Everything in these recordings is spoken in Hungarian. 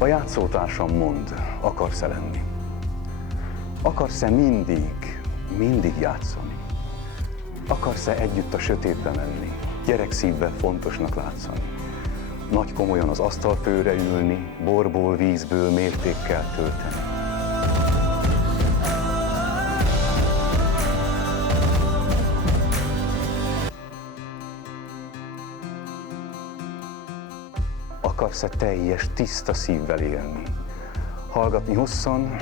A játszótársam mond, akarsz-e lenni? Akarsz-e mindig játszani? Akarsz-e együtt a sötétbe menni, gyerekszívvel fontosnak látszani? Nagy komolyan az asztalfőre ülni, borból, vízből mértékkel tölteni? Akarsz-e teljes, tiszta szívvel élni? Hallgatni hosszan,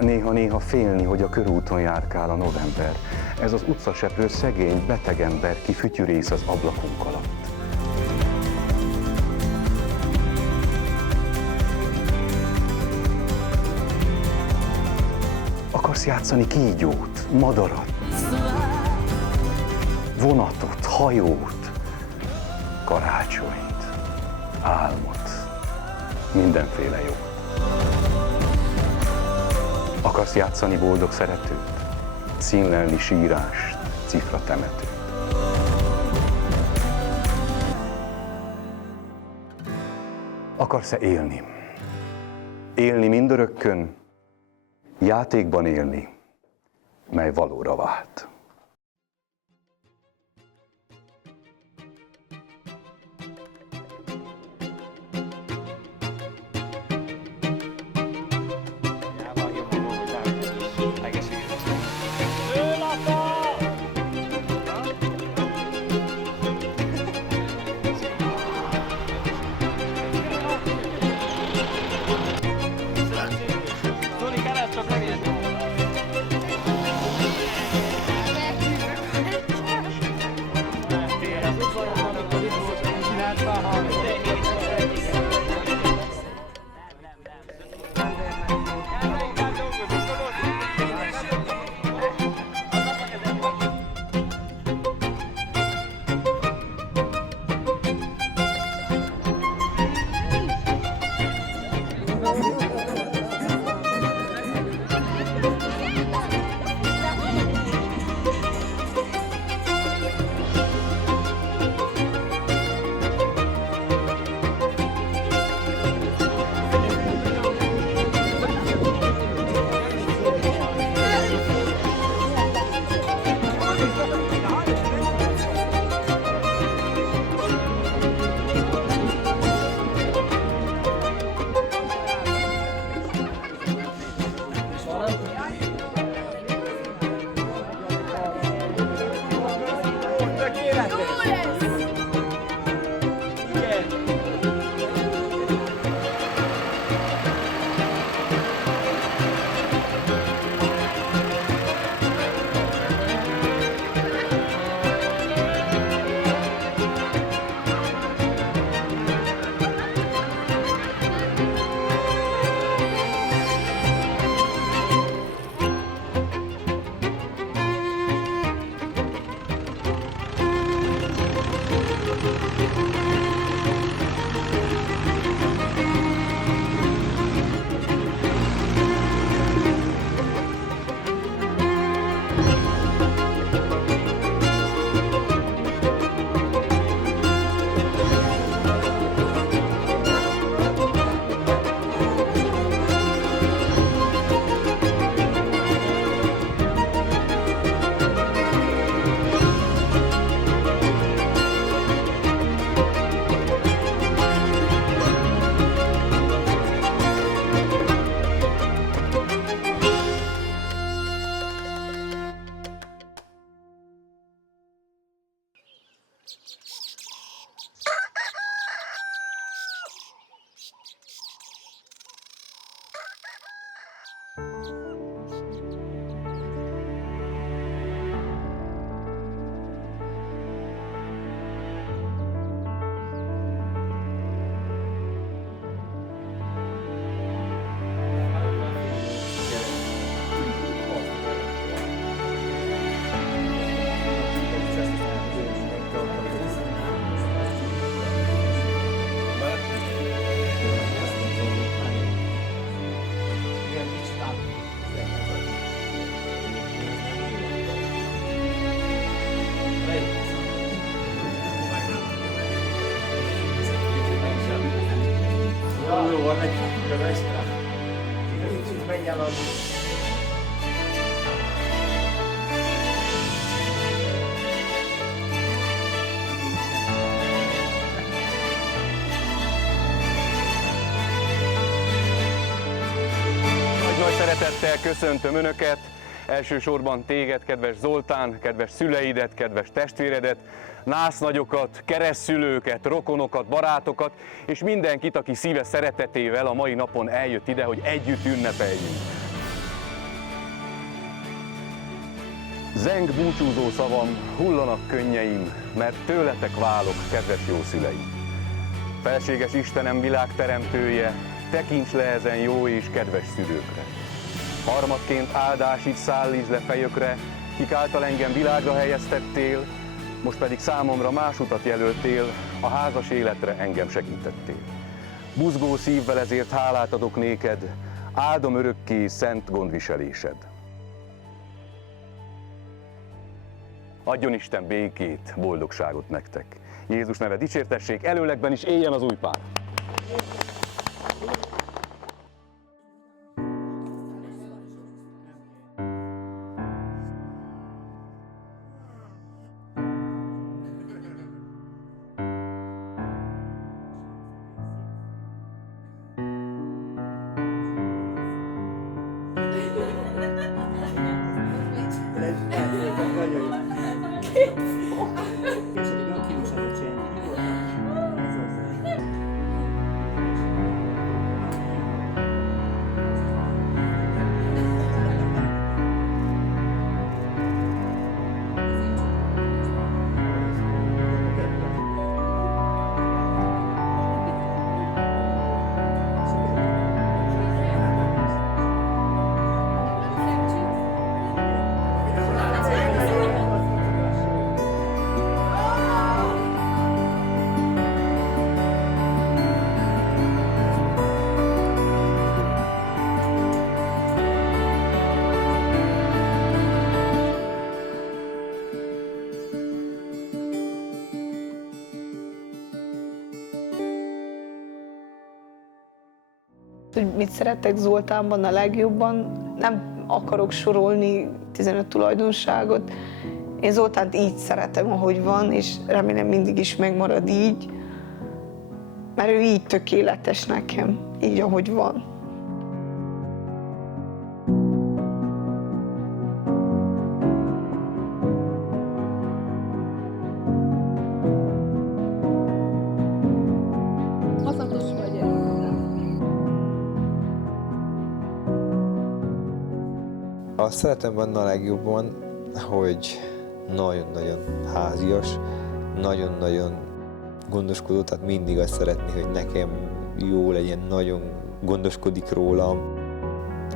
néha-néha félni, hogy a körúton járkál a november. Ez az utcaseprő szegény, beteg ember, ki fütyürész az ablakunk alatt. Akarsz játszani kígyót, madarat, vonatot, hajót, karácsonyt, álmot, mindenféle jót. Akarsz játszani boldog szeretőt, színlelni sírást, cifra temetőt. Akarsz-e élni? Élni mindörökkön, játékban élni, mely valóra vált. Jó, van egy Nagy szeretettel köszöntöm Önöket, elsősorban téged, kedves Zoltán, kedves szüleidet, kedves testvéredet, násznagyokat, keresztszülőket, rokonokat, barátokat, és mindenkit, aki szíve szeretetével a mai napon eljött ide, hogy együtt ünnepeljünk. Zeng búcsúzó szavam, hullanak könnyeim, mert tőletek válok, kedves jószüleim. Felséges Istenem világteremtője, tekints le ezen jó és kedves szülőkre. Harmadként áldás így szállíts le fejökre, kik által engem világra helyeztettél, most pedig számomra más utat jelöltél, a házas életre engem segítettél. Buzgó szívvel ezért hálát adok néked, áldom örökké szent gondviselésed. Adjon Isten békét, boldogságot nektek. Jézus neve dicsértessék, előlegben is éljen az új pár! Hogy mit szeretek Zoltánban a legjobban, nem akarok sorolni 15 tulajdonságot. Én Zoltánt így szeretem, ahogy van, és remélem mindig is megmarad így, mert ő így tökéletes nekem, így ahogy van. Azt szeretem benne a legjobban, hogy nagyon-nagyon házias, nagyon-nagyon gondoskodó, tehát mindig azt szeretné, hogy nekem jó legyen, nagyon gondoskodik rólam.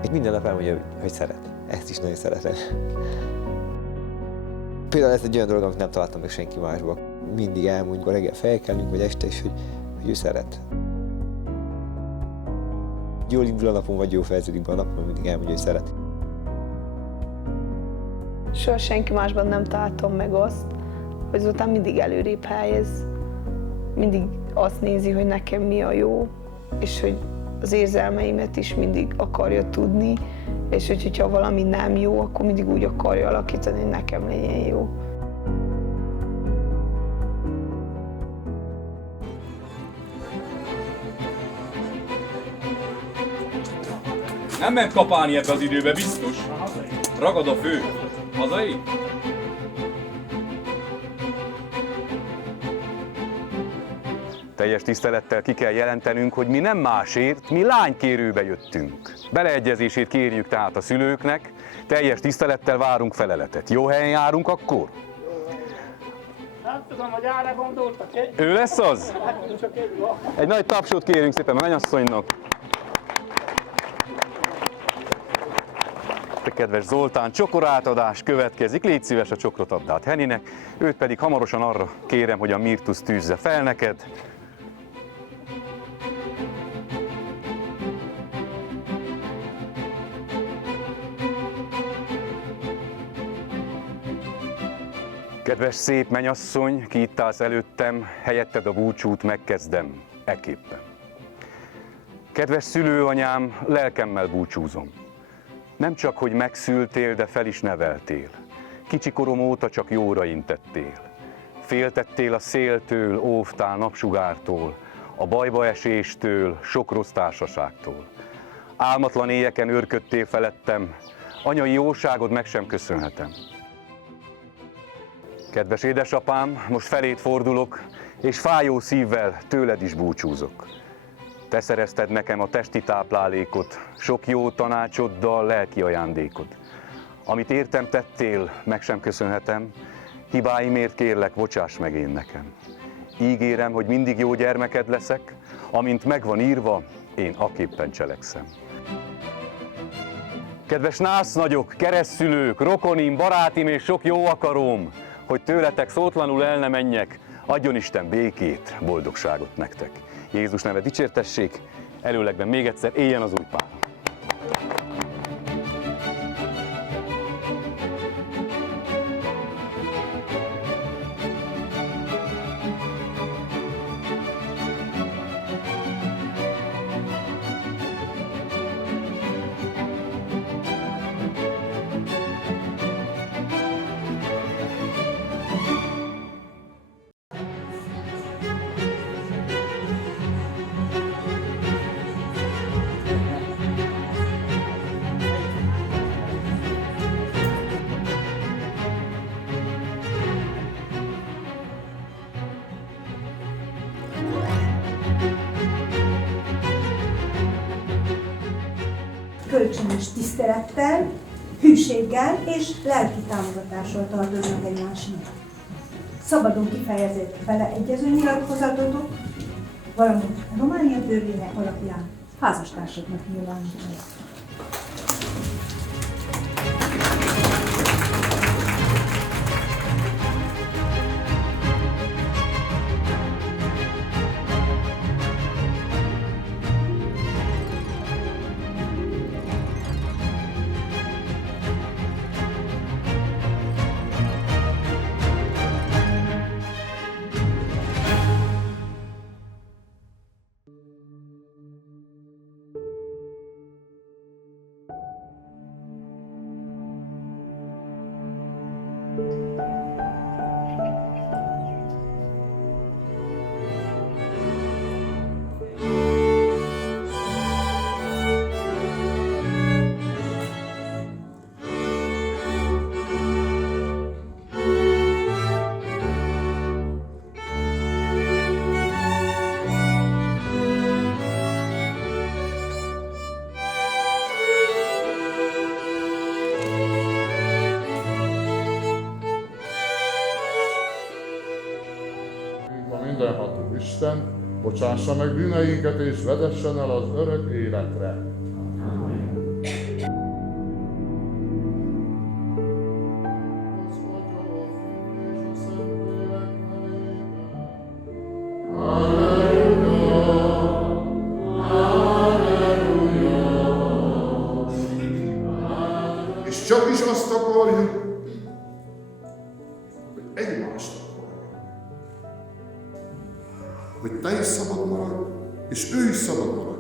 És minden nap elmondja, hogy szeret. Ezt is nagyon szeretem. Például ez egy olyan dolog, amit nem találtam meg senki másban. Mindig elmondjuk, reggel felkelünk, vagy este is, hogy ő szeret. Jól indul a napon, vagy jól fejeződik be a napon, mindig elmondja, hogy szeret. Soha senki másban nem találtam meg azt, hogy Zoltán mindig előrébb helyez, mindig azt nézi, hogy nekem mi a jó, és hogy az érzelmeimet is mindig akarja tudni, és hogyha valami nem jó, akkor mindig úgy akarja alakítani, hogy nekem legyen jó. Nem ment kapálni ebbe az időbe, biztos. Ragad a fő. Hazai? Teljes tisztelettel ki kell jelentenünk, hogy mi nem másért, mi lánykérőbe jöttünk. Beleegyezését kérjük tehát a szülőknek, teljes tisztelettel várunk feleletet. Jó helyen járunk akkor? Nem tudom, hogy ára gondoltak. Ő lesz az? Egy nagy tapsot kérünk szépen a mennyasszonynak. Kedves Zoltán, csokorátadás következik, légy szíves, a csokrot add át Henninek, őt pedig hamarosan arra kérem, hogy a mirtusz tűzze fel neked. Kedves szép mennyasszony, ki itt állsz előttem, helyetted a búcsút megkezdem ekképpen. Kedves szülőanyám, lelkemmel búcsúzom. Nem csak, hogy megszültél, de fel is neveltél. Kicsi korom óta csak jóra intettél. Féltettél a széltől, óvtál napsugártól, a bajba eséstől, sok rossz társaságtól. Álmatlan éjeken őrködtél felettem, anyai jóságod meg sem köszönhetem. Kedves édesapám, most feléd fordulok, és fájó szívvel tőled is búcsúzok. Te szerezted nekem a testi táplálékot, sok jó tanácsoddal lelki ajándékot. Amit értem tettél, meg sem köszönhetem, hibáimért kérlek, bocsáss meg én nekem. Ígérem, hogy mindig jó gyermeked leszek, amint megvan írva, én aképpen cselekszem. Kedves násznagyok, keresztszülők, rokonim, barátim és sok jó akarom, hogy tőletek szótlanul el ne menjek, adjon Isten békét, boldogságot nektek. Jézus neve dicsértessék, előlegben még egyszer éljen az új pár. Kölcsönös tisztelettel, hűséggel és lelki támogatással tartoznak egymásnak. Szabadon kifejezett beleegyező nyilatkozatotok, valamint Románia törvények alapján házastársaknak nyilvánítanak. Mindenható Isten, bocsássa meg bűneinket és vezessen el az örök életre. És csak is azt akarjuk, hogy egymást hogy te is szabad maradj, és ő is szabad maradj.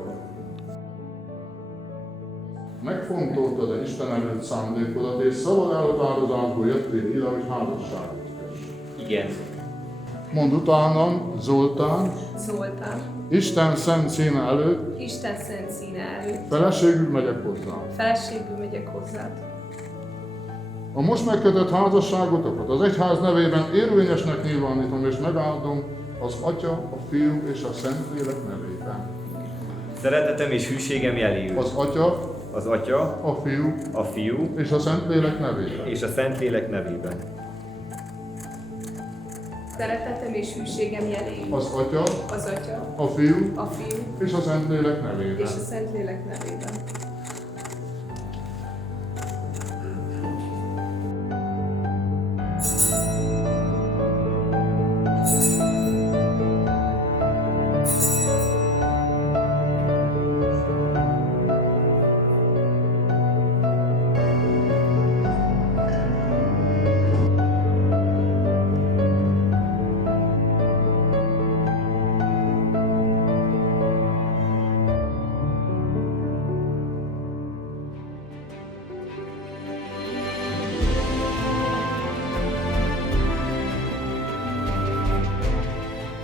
Megfontoltad-e Isten előtt szándékodat, és szabad elhatározásból jöttél ide, hogy házasságot köss? Igen. Mondd utánam, Zoltán, Isten szent színe előtt, feleségül megyek hozzád. A most megkötött házasságotokat az egyház nevében érvényesnek nyilvánítom és megáldom az Atya, a Fiú és a Szentlélek nevében. Szeretetem és hűségem jeléül. Az Atya, a Fiú és a Szentlélek nevében. Szeretetem és hűségem jeléül. Az Atya, a Fiú és a Szentlélek nevében.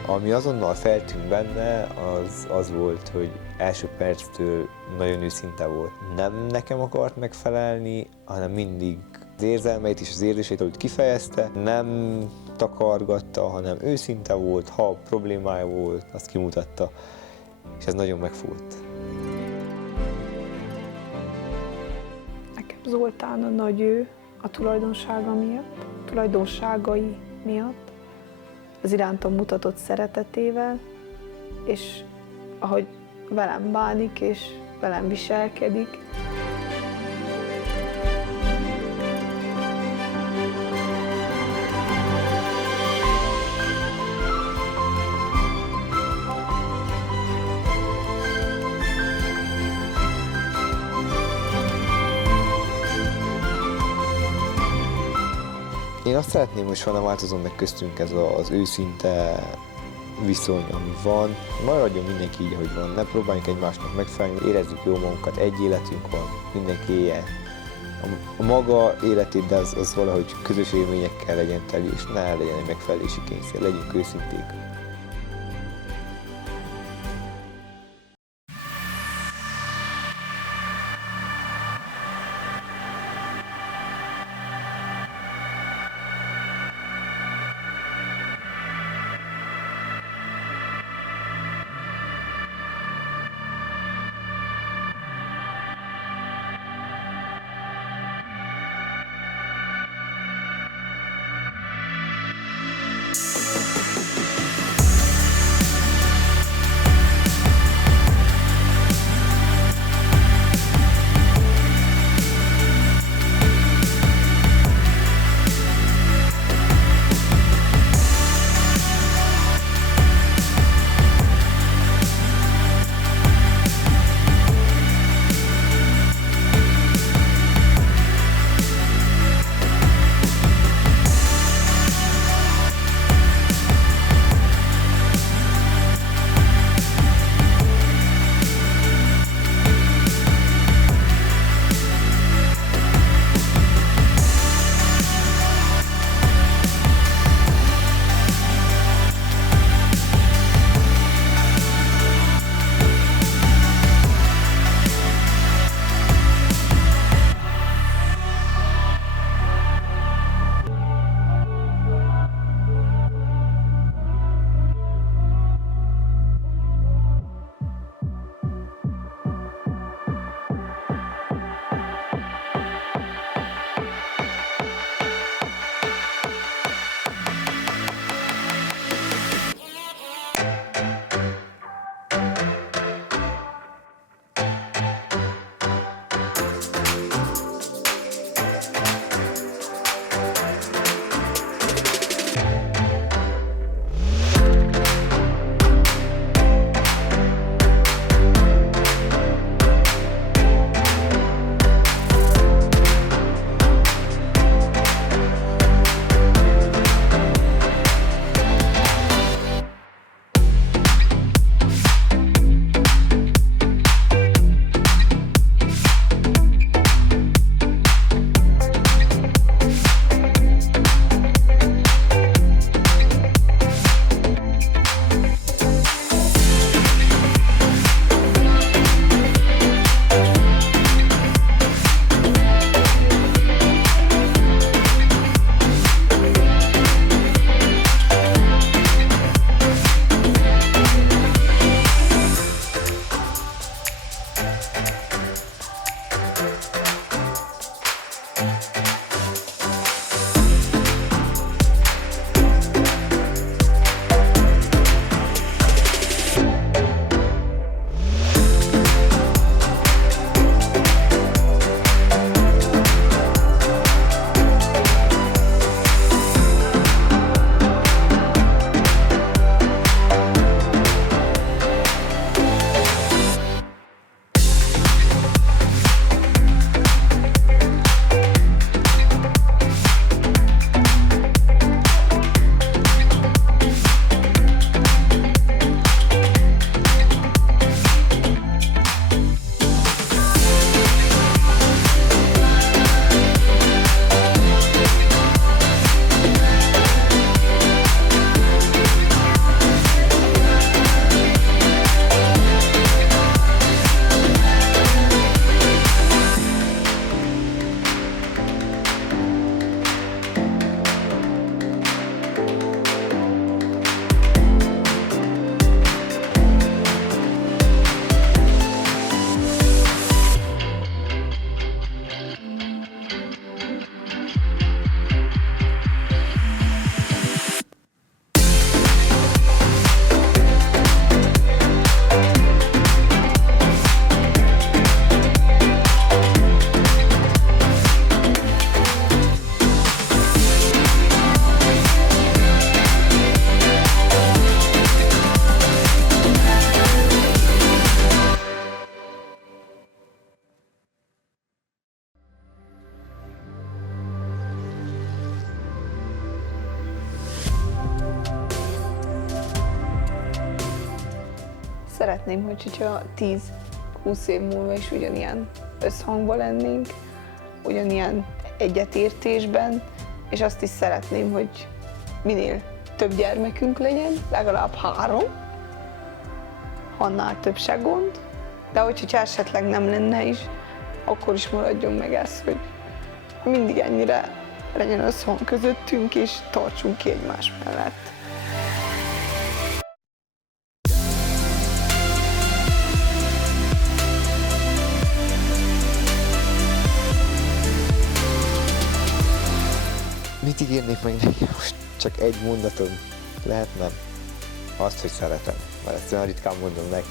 Ami azonnal feltűnt benne, az volt, hogy első perctől nagyon őszinte volt. Nem nekem akart megfelelni, hanem mindig az érzelmeit és az érzéseit, ahogy kifejezte, nem takargatta, hanem őszinte volt, ha problémája volt, azt kimutatta, és ez nagyon megfogott. Nekem Zoltán a nagy ő a tulajdonságai miatt, az irántom mutatott szeretetével, és ahogy velem bánik és velem viselkedik. Én azt szeretném, hogy soha ne változom meg köztünk ez az őszinte viszony, ami van. Maradjon mindenki így, ahogy van, ne próbáljunk egymásnak megfelelni, érezzük jól magunkat, egy életünk van, mindenki élje a maga életét, de az valahogy közös élményekkel legyen teli, és ne legyen egy megfelelési kényszer, legyünk őszinték. szeretném, hogyha 10-20 év múlva is ugyanilyen összhangban lennénk, ugyanilyen egyetértésben, és azt is szeretném, hogy minél több gyermekünk legyen, legalább 3, annál több se gond, de hogyha esetleg nem lenne is, akkor is maradjon meg ez, hogy mindig ennyire legyen összhang közöttünk, és tartsunk ki egymás mellett. Mit ígérnék meg neki? Most csak egy mondatom lehetne? Azt, hogy szeretem, mert ezt olyan ritkán mondom neki.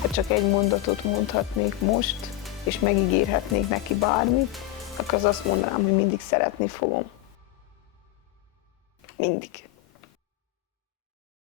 Ha csak egy mondatot mondhatnék most, és megígérhetnék neki bármit, akkor az azt mondanám, hogy mindig szeretni fogom. Mindig.